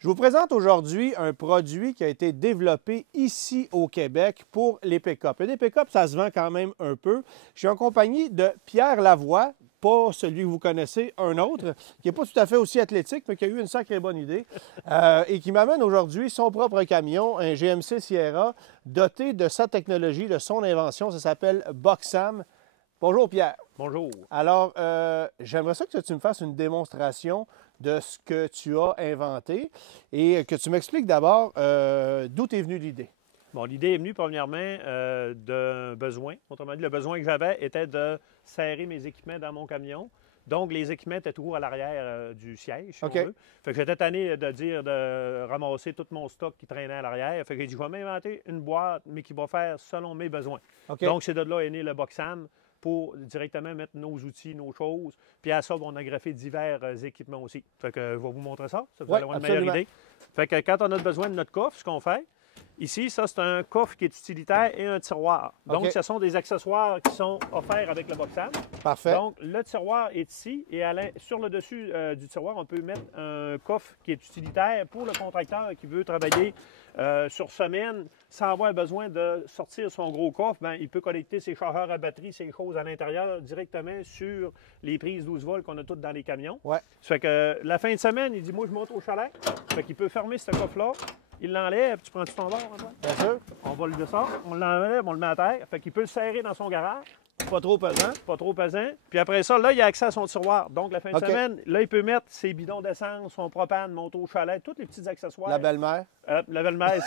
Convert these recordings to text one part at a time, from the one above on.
Je vous présente aujourd'hui un produit qui a été développé ici au Québec pour les pick-up. Les pick-up, ça se vend quand même un peu. Je suis en compagnie de Pierre Lavoie, pas celui que vous connaissez, un autre, qui n'est pas tout à fait aussi athlétique, mais qui a eu une sacrée bonne idée, et qui m'amène aujourd'hui son propre camion, un GMC Sierra, doté de sa technologie, de son invention. Ça s'appelle Boxam. Bonjour Pierre. Bonjour. Alors, j'aimerais ça que tu me fasses une démonstration de ce que tu as inventé et que tu m'expliques d'abord d'où est venue l'idée. Bon, l'idée est venue premièrement d'un besoin. Autrement dit, le besoin que j'avais était de serrer mes équipements dans mon camion. Donc, les équipements étaient toujours à l'arrière du siège, si on veut. Fait que j'étais tanné de ramasser tout mon stock qui traînait à l'arrière. Fait que j'ai dit, je vais m'inventer une boîte, mais qui va faire selon mes besoins. Donc, c'est de là est né le Boxam, pour directement mettre nos outils, nos choses. Puis à ça, on a greffé divers équipements aussi. Fait que je vais vous montrer ça. Ça vous allez avoir une meilleure idée. Fait que quand on a besoin de notre coffre, ce qu'on fait, ici, ça, c'est un coffre qui est utilitaire et un tiroir. Donc, ce sont des accessoires qui sont offerts avec le Boxam. Parfait. Donc, le tiroir est ici et sur le dessus du tiroir, on peut mettre un coffre qui est utilitaire pour le contracteur qui veut travailler sur semaine sans avoir besoin de sortir son gros coffre. Bien, il peut connecter ses chargeurs à batterie, ses choses à l'intérieur directement sur les prises 12 volts qu'on a toutes dans les camions. Ça fait que la fin de semaine, il dit, moi, je monte au chalet. Fait qu'il peut fermer ce coffre-là. Il l'enlève, tu prends-tu ton bord, Antoine? Bien sûr. On va le descendre, on l'enlève, on le met à terre. Fait qu'il peut le serrer dans son garage. Pas trop pesant. Pas trop pesant. Puis après ça, là, il a accès à son tiroir. Donc, la fin de semaine, là, il peut mettre ses bidons d'essence, son propane, moto au chalet, tous les petits accessoires. La belle-mère. La belle-mère.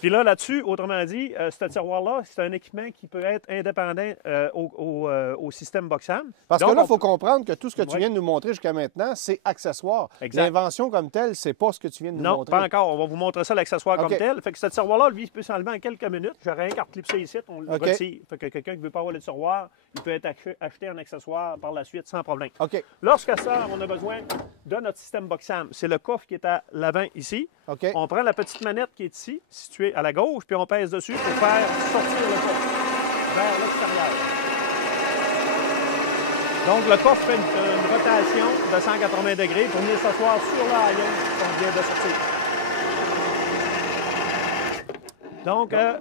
Puis là-dessus, autrement dit, ce tiroir-là, c'est un équipement qui peut être indépendant au système Boxam. Parce que là, il faut comprendre que tout ce que tu viens de nous montrer jusqu'à maintenant, c'est accessoire. L'invention comme telle, c'est pas ce que tu viens de nous montrer. Non, pas encore. On va vous montrer ça, l'accessoire comme tel. Fait que ce tiroir-là, lui, il peut s'enlever en quelques minutes. J'aurais un carte clipsé ici, on le retire. Fait que quelqu'un qui ne veut pas avoir le tiroir, il peut être acheté un accessoire par la suite sans problème. Lorsque ça, on a besoin de notre système Boxam. C'est le coffre qui est à l'avant ici. On prend la petite manette qui est ici, située à la gauche, puis on pèse dessus pour faire sortir le coffre vers l'extérieur. Donc, le coffre fait une rotation de 180 degrés pour venir s'asseoir sur le haillon qu'on vient de sortir. Donc, là,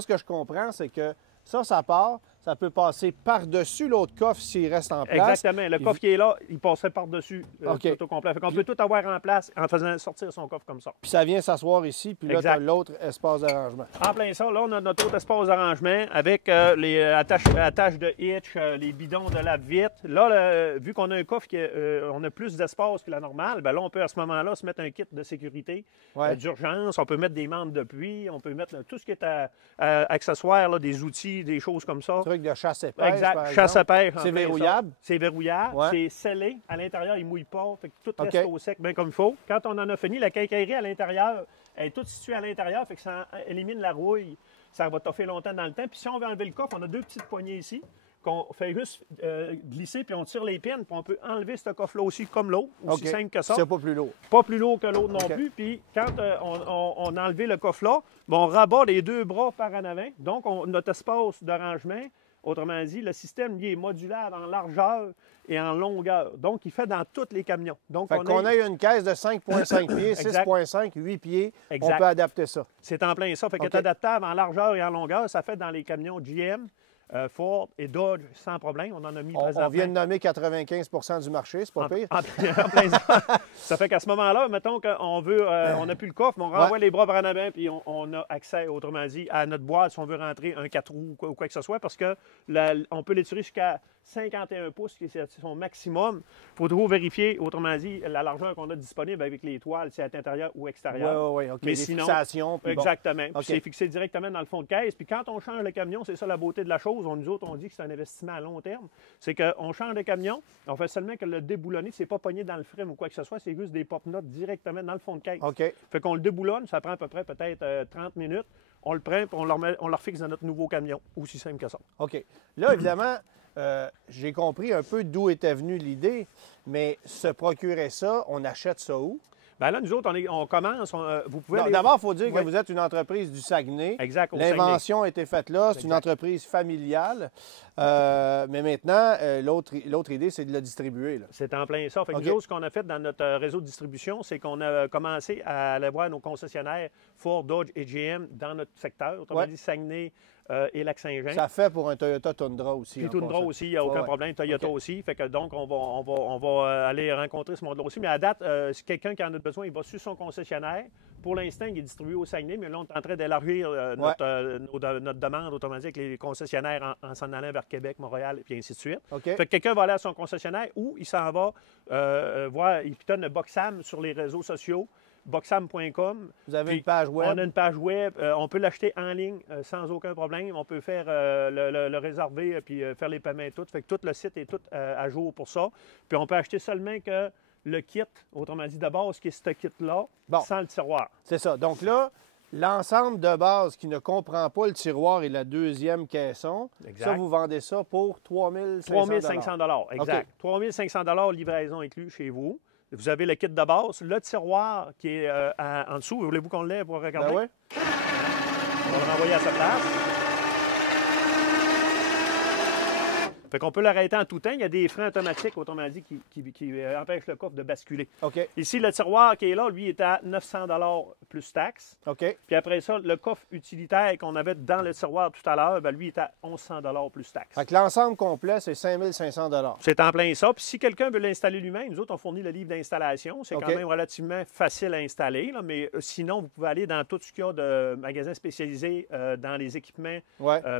ce que je comprends, c'est que ça part. Ça peut passer par-dessus l'autre coffre s'il reste en place. Exactement. Le coffre qui est là, il passerait par-dessus tout au complet. Fait qu'on peut tout avoir en place en faisant sortir son coffre comme ça. Puis ça vient s'asseoir ici, puis là, tu as l'autre espace d'arrangement. En plein ça, là, on a notre autre espace d'arrangement avec les attaches de hitch, les bidons de lave-vitre. Là, vu qu'on a un coffre on a plus d'espace que la normale, bien là, on peut à ce moment-là se mettre un kit de sécurité d'urgence. On peut mettre des mantes de pluie, on peut mettre tout ce qui est accessoire, là, des outils, des choses comme ça. De chasse et pêche. Exact. Chasse à pêche. C'est verrouillable. C'est verrouillable. C'est scellé. À l'intérieur, il ne mouille pas. Fait que tout reste au sec, bien comme il faut. Quand on en a fini, la quincaillerie à l'intérieur est toute située à l'intérieur. Fait que ça élimine la rouille. Ça va toffer longtemps dans le temps. Puis si on veut enlever le coffre, on a deux petites poignées ici qu'on fait juste glisser, puis on tire les pins, puis on peut enlever ce coffre-là aussi comme l'autre, aussi simple que ça. C'est pas plus lourd. Pas plus lourd que l'autre non plus. Puis quand on a enlevé le coffre-là, on rabat les deux bras par en avant. Donc, notre espace d'arrangement. Autrement dit, le système il est modulaire en largeur et en longueur. Donc, il fait dans tous les camions. Donc, qu'on ait une caisse de 5,5 pieds, 6,5, 8 pieds, on peut adapter ça. C'est en plein ça. Fait que c'est adaptable en largeur et en longueur. Ça fait dans les camions GM, Ford et Dodge sans problème. On en a mis présentement. On vient de nommer 95 du marché, c'est pas pire. En plein ça. Ça fait qu'à ce moment-là, mettons qu'on veut, on n'a plus le coffre, mais on renvoie les bras par en avant, puis on a accès, autrement dit, à notre boîte si on veut rentrer un 4 roues ou quoi que ce soit, parce que on peut l'étirer jusqu'à 51 pouces, qui est son maximum. Il faut toujours vérifier, autrement dit, la largeur qu'on a disponible avec les toiles, c'est à l'intérieur ou extérieur. Oui, OK. Mais les sinon, fixations. Exactement. Puis c'est fixé directement dans le fond de caisse. Puis quand on change le camion, c'est ça la beauté de la chose. Nous autres, on dit que c'est un investissement à long terme. C'est qu'on change de camion, on fait seulement que le déboulonner, c'est pas pogné dans le frame ou quoi que ce soit, c'est juste des pop-notes directement dans le fond de caisse. Fait qu'on le déboulonne, ça prend à peu près peut-être 30 minutes. On le prend, puis on le refixe dans notre nouveau camion. Aussi simple que ça. OK. Là, évidemment, j'ai compris un peu d'où était venue l'idée, mais se procurer ça, on achète ça où? Bien là, nous autres, on commence. Vous pouvez D'abord, il faut dire que vous êtes une entreprise du Saguenay. Exact. L'invention a été faite là. C'est une entreprise familiale. Mais maintenant, l'autre idée, c'est de le distribuer. C'est en plein ça. Fait que OK. nous autres, ce qu'on a fait dans notre réseau de distribution, c'est qu'on a commencé à aller voir nos concessionnaires Ford, Dodge et GM dans notre secteur, autrement dit Saguenay et Lac-Saint-Jean. Ça fait pour un Toyota Tundra aussi. Puis Tundra aussi, il n'y a aucun problème. Toyota aussi. Fait que donc, on va aller rencontrer ce monde-là aussi. Mais à date, si quelqu'un qui en a besoin, il va sur son concessionnaire. Pour l'instant, il est distribué au Saguenay, mais là, on est en train d'élargir notre demande, autrement dit, avec les concessionnaires en s'en allant vers Québec, Montréal, et puis ainsi de suite. Fait que quelqu'un va aller à son concessionnaire ou il s'en va voir, il pitonne le Boxam sur les réseaux sociaux. Boxam.com. Vous avez une page web? On a une page web. On peut l'acheter en ligne sans aucun problème. On peut faire le réserver puis faire les paiements et tout. Fait que tout le site est tout à jour pour ça. Puis on peut acheter seulement que le kit, autrement dit de base, qui est ce kit-là, sans le tiroir. C'est ça. Donc là, l'ensemble de base qui ne comprend pas le tiroir et la deuxième caisson, ça, vous vendez ça pour 3 500 $3 exact. 3 500 livraison inclus chez vous. Vous avez le kit de base, le tiroir qui est en dessous. Voulez-vous qu'on l'ait pour regarder? Ben oui. On va le renvoyer à sa place. Fait qu'on peut l'arrêter en tout temps. Il y a des freins automatiques, autrement dit, qui empêchent le coffre de basculer. Ici, le tiroir qui est là, lui, est à 900 $ plus taxes. Puis après ça, le coffre utilitaire qu'on avait dans le tiroir tout à l'heure, ben, lui, est à 1100 $ plus taxes. Fait que l'ensemble complet, c'est 5 500 $. C'est en plein ça. Puis si quelqu'un veut l'installer lui-même, nous autres, on fournit le livre d'installation. C'est quand même relativement facile à installer. Là, mais sinon, vous pouvez aller dans tout ce qu'il y a de magasins spécialisés dans les équipements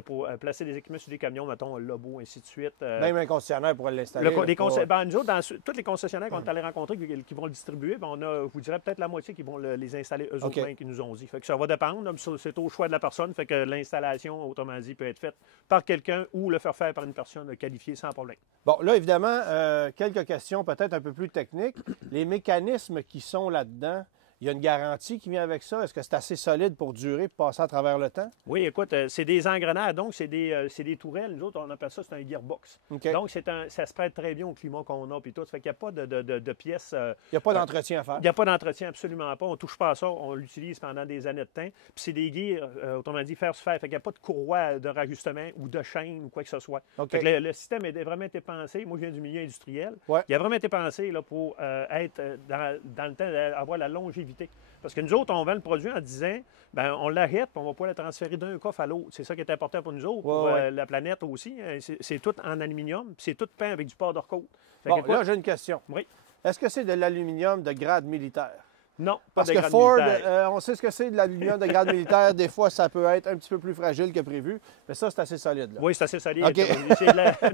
pour placer des équipements sur des camions, mettons, Lobo, ainsi de suite. Même un concessionnaire pourrait l'installer. Nous autres, dans tous les concessionnaires qu'on est allé rencontrer qui vont le distribuer, ben, je vous dirais peut-être la moitié qui vont les installer eux-mêmes, qui nous ont dit. Fait que ça va dépendre. C'est au choix de la personne. Fait que l'installation, autrement dit, peut être faite par quelqu'un ou le faire faire par une personne qualifiée sans problème. Bon, là, évidemment, quelques questions peut-être un peu plus techniques. Les mécanismes qui sont là-dedans, il y a une garantie qui vient avec ça. Est-ce que c'est assez solide pour durer, pour passer à travers le temps? Oui, écoute, c'est des engrenages, donc c'est des tourelles. Nous autres, on appelle ça, c'est un gearbox. Donc, ça se prête très bien au climat qu'on a, puis tout. Ça fait qu'il n'y a pas de pièces... il n'y a pas d'entretien à faire? Il n'y a pas d'entretien, absolument pas. On ne touche pas à ça. On l'utilise pendant des années de temps. Puis c'est des gears, autrement dit, faire se faire. Fait qu'il n'y a pas de courroie de rajustement ou de chaîne ou quoi que ce soit. Fait que le système a vraiment été pensé. Moi, je viens du milieu industriel. Il a vraiment été pensé là, pour être dans le temps, avoir la longévité. Parce que nous autres, on vend le produit en disant, bien, on l'arrête, puis on va pouvoir le transférer d'un coffre à l'autre. C'est ça qui est important pour nous autres, pour la planète aussi. C'est tout en aluminium, puis c'est tout peint avec du powder coat. Bon, là, j'ai une question. Oui. Est-ce que c'est de l'aluminium de grade militaire? Non, parce que Ford, on sait ce que c'est de l'aluminium de grade militaire. Des fois, ça peut être un petit peu plus fragile que prévu. Mais ça, c'est assez solide. Là. Oui, c'est assez solide.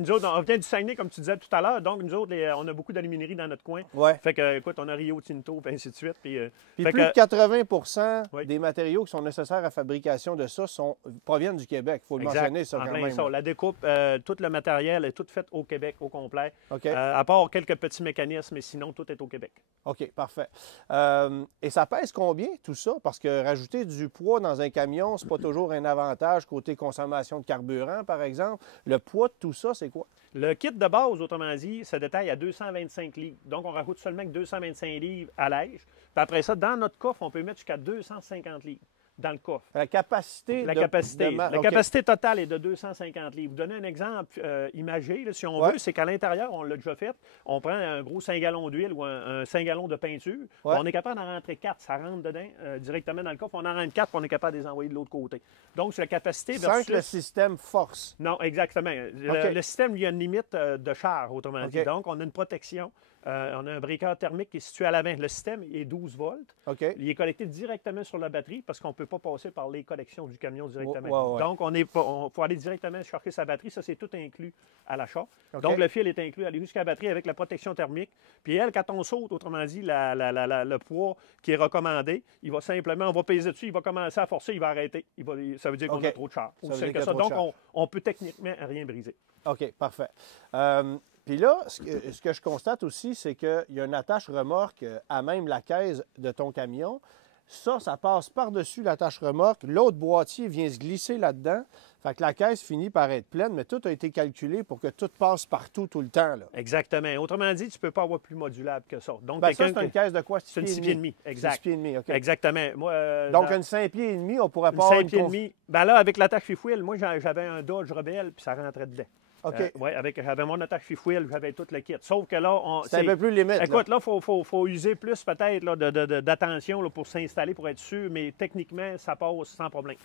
Nous autres, on vient du Saguenay, comme tu disais tout à l'heure. Donc, nous autres, on a beaucoup d'alumininerie dans notre coin. Fait que, écoute, on a Rio Tinto, et ainsi de suite. Puis plus de 80 des matériaux qui sont nécessaires à la fabrication de ça proviennent du Québec. Il faut le mentionner, ça, quand même. Ça. La découpe, tout le matériel est tout fait au Québec, au complet. OK. À part quelques petits mécanismes, mais sinon, tout est au Québec. OK, parfait. Et ça pèse combien, tout ça? Parce que rajouter du poids dans un camion, c'est pas toujours un avantage côté consommation de carburant, par exemple. Le poids de tout ça, c'est quoi? Le kit de base, autrement dit, se détaille à 225 livres. Donc, on rajoute seulement que 225 livres à l'âge. Puis après ça, dans notre coffre, on peut mettre jusqu'à 250 livres dans le coffre. La capacité capacité totale est de 250 livres. Vous donner un exemple imagé, là, si on veut, c'est qu'à l'intérieur, on l'a déjà fait, on prend un gros 5 gallons d'huile ou un 5 gallons de peinture, on est capable d'en rentrer 4, ça rentre dedans directement dans le coffre, on en rentre 4, puis on est capable de les envoyer de l'autre côté. Donc, c'est la capacité versus... Sans que le système force. Non, exactement. Le système, lui, a une limite de charge, autrement dit. Donc, on a une protection. On a un breaker thermique qui est situé à l'avant. Le système est 12 volts. Il est connecté directement sur la batterie parce qu'on ne peut pas passer par les connexions du camion directement. Donc, il faut aller directement chercher sa batterie. Ça, c'est tout inclus à l'achat. Donc, le fil est inclus, aller jusqu'à la batterie avec la protection thermique. Puis elle, quand on saute, autrement dit, le poids qui est recommandé, il va simplement, on va peser dessus, il va commencer à forcer, il va arrêter. Ça veut dire qu'on a trop de charge. Donc, on peut techniquement rien briser. OK, parfait. Puis là, ce que je constate aussi, c'est qu'il y a une attache remorque à même la caisse de ton camion. Ça passe par-dessus l'attache remorque. L'autre boîtier vient se glisser là-dedans. Fait que la caisse finit par être pleine, mais tout a été calculé pour que tout passe partout tout le temps. Là. Exactement. Autrement dit, tu ne peux pas avoir plus modulable que ça. Donc, ça, c'est une caisse de quoi? C'est une 6 pieds et demi. Exact. 6 pieds et demi, OK. Exactement. Donc, une 5 pieds et demi, on pourrait pas avoir 5 pieds et demi. Ben là, avec l'attache fifouille, moi, j'avais un Dodge Rebelle, puis ça rentrait dedans. OK. Oui, j'avais mon attache fifth wheel, j'avais tout le kit. Sauf que là, c'est un peu plus limite. Écoute, là, il faut user plus peut-être d'attention pour s'installer, pour être sûr, mais techniquement, ça passe sans problème.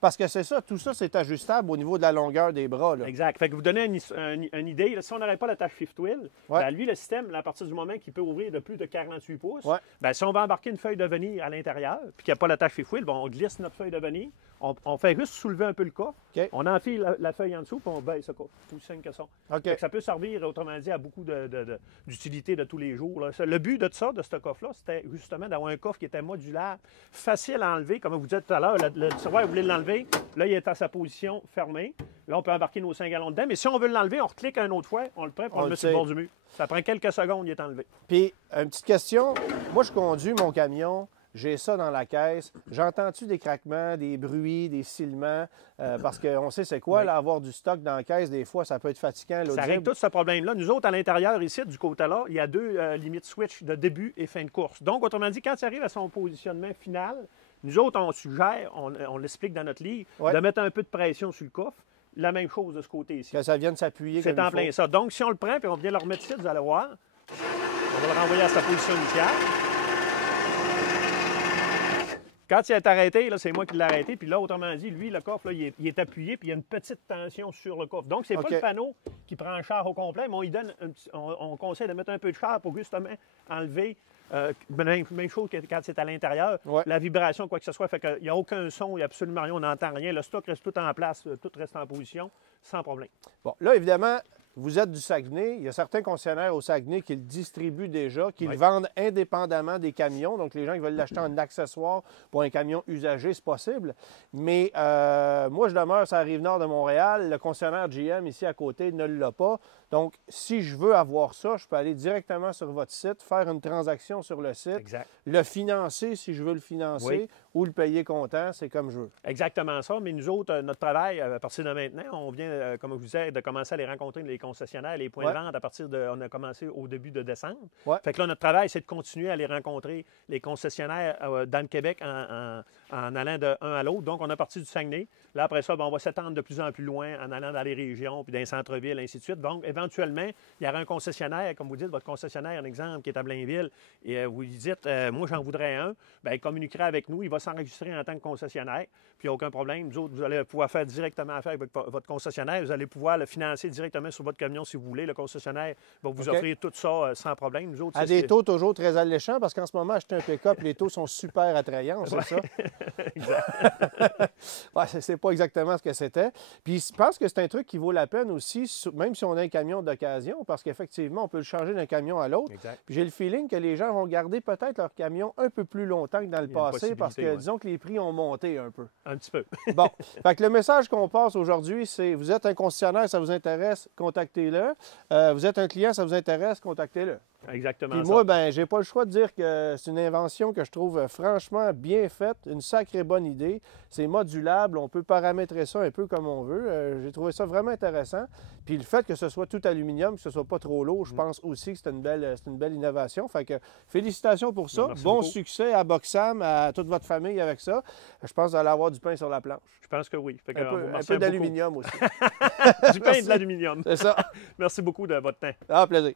Parce que c'est ça, tout ça, c'est ajustable au niveau de la longueur des bras. Là. Exact. Fait que vous donnez une idée. Là, si on n'aurait pas l'attache fifth wheel, ben, lui, le système, là, à partir du moment qu'il peut ouvrir de plus de 48 pouces, ben, si on va embarquer une feuille de venir à l'intérieur, puis qu'il n'y a pas l'attache fifth wheel, ben, on glisse notre feuille de venir, on fait juste soulever un peu le coffre, on enfile la feuille en dessous, puis on baisse le coffre. Tout simple que ça. Fait que ça peut servir, autrement dit, à beaucoup d'utilités de tous les jours. Là. Le but de ça, de ce coffre-là, c'était justement d'avoir un coffre qui était modulaire, facile à enlever. Comme vous disiez tout à l'heure, le tiroir, vous voulez l'enlever, là, il est à sa position fermée. Là, on peut embarquer nos 5 gallons dedans. Mais si on veut l'enlever, on reclique une autre fois, on le prend, puis on le met sur le bord du mur. Ça prend quelques secondes, il est enlevé. Puis, une petite question. Moi, je conduis mon camion. J'ai ça dans la caisse. J'entends-tu des craquements, des bruits, des silements? Parce qu'on sait c'est quoi, là, avoir du stock dans la caisse, des fois, ça peut être fatigant. Ça règle tout ce problème-là. Nous autres, à l'intérieur, ici, du côté-là, il y a 2 limites switch de début et fin de course. Donc, autrement dit, quand il arrive à son positionnement final, nous autres, on suggère, on l'explique dans notre livre, de mettre un peu de pression sur le coffre. La même chose de ce côté ici. Que ça vienne s'appuyer comme il faut. C'est en plein ça. Donc, si on le prend et on vient le remettre ici, vous allez voir, on va le renvoyer à sa position initiale. Quand il est arrêté, c'est moi qui l'ai arrêté. Puis là, autrement dit, lui, le coffre, là, il est appuyé, puis il y a une petite tension sur le coffre. Donc, c'est pas le panneau qui prend le char au complet, mais on conseille de mettre un peu de char pour justement enlever, même chose que quand c'est à l'intérieur, la vibration, quoi que ce soit. Fait qu'il n'y a aucun son, il n'y a absolument rien, on n'entend rien. Le stock reste tout en place, tout reste en position, sans problème. Bon, là, évidemment, vous êtes du Saguenay. Il y a certains concessionnaires au Saguenay qui le distribuent déjà, qui le vendent indépendamment des camions. Donc, les gens qui veulent l'acheter en accessoire pour un camion usagé, c'est possible. Mais moi, je demeure sur la Rive-Nord de Montréal. Le concessionnaire GM ici à côté ne l'a pas. Donc, si je veux avoir ça, je peux aller directement sur votre site, faire une transaction sur le site, le financer si je veux le financer ou le payer comptant, c'est comme je veux. Exactement ça. Mais nous autres, notre travail, à partir de maintenant, on vient, comme je vous disais, de commencer à aller rencontrer les concessionnaires, les points de vente à partir de... On a commencé au début de décembre. Fait que là, notre travail, c'est de continuer à aller rencontrer les concessionnaires dans le Québec en allant d'un à l'autre. Donc, on a parti du Saguenay. Là, après ça, on va s'étendre de plus en plus loin en allant dans les régions, puis dans les centres-villes, ainsi de suite. Donc, éventuellement, il y aura un concessionnaire, comme vous dites, votre concessionnaire, un exemple, qui est à Blainville, et vous lui dites, moi, j'en voudrais un, bien, il communiquera avec nous, il va s'enregistrer en tant que concessionnaire, puis il n'y a aucun problème. Nous autres, vous allez pouvoir faire directement affaire avec votre concessionnaire, vous allez pouvoir le financer directement sur votre camion si vous voulez. Le concessionnaire va vous offrir tout ça sans problème. Nous autres, à des taux toujours très alléchants, parce qu'en ce moment, acheter un pick-up, les taux sont super attrayants, c'est ça? Exact. C'est pas exactement ce que c'était. Puis je pense que c'est un truc qui vaut la peine aussi, même si on a un camion d'occasion, parce qu'effectivement, on peut le changer d'un camion à l'autre. Puis j'ai le feeling que les gens vont garder peut-être leur camion un peu plus longtemps que dans le passé, parce que disons que les prix ont monté un peu. Un petit peu. Bon, fait que le message qu'on passe aujourd'hui, c'est vous êtes un concessionnaire, ça vous intéresse, contactez-le. Vous êtes un client, ça vous intéresse, contactez-le. Exactement. Puis moi, ben, j'ai pas le choix de dire que c'est une invention que je trouve franchement bien faite, une sacrée bonne idée. C'est modulable, on peut paramétrer ça un peu comme on veut. J'ai trouvé ça vraiment intéressant. Puis le fait que ce soit tout aluminium, que ce soit pas trop lourd, je pense aussi que c'est une belle innovation. Fait que félicitations pour ça. Merci bon beaucoup. Succès à Boxam, à toute votre famille avec ça. Je pense que vous allez avoir du pain sur la planche. Je pense que oui. Fait un peu d'aluminium aussi. Du pain et de l'aluminium. C'est ça. Merci beaucoup de votre temps. Ah, plaisir.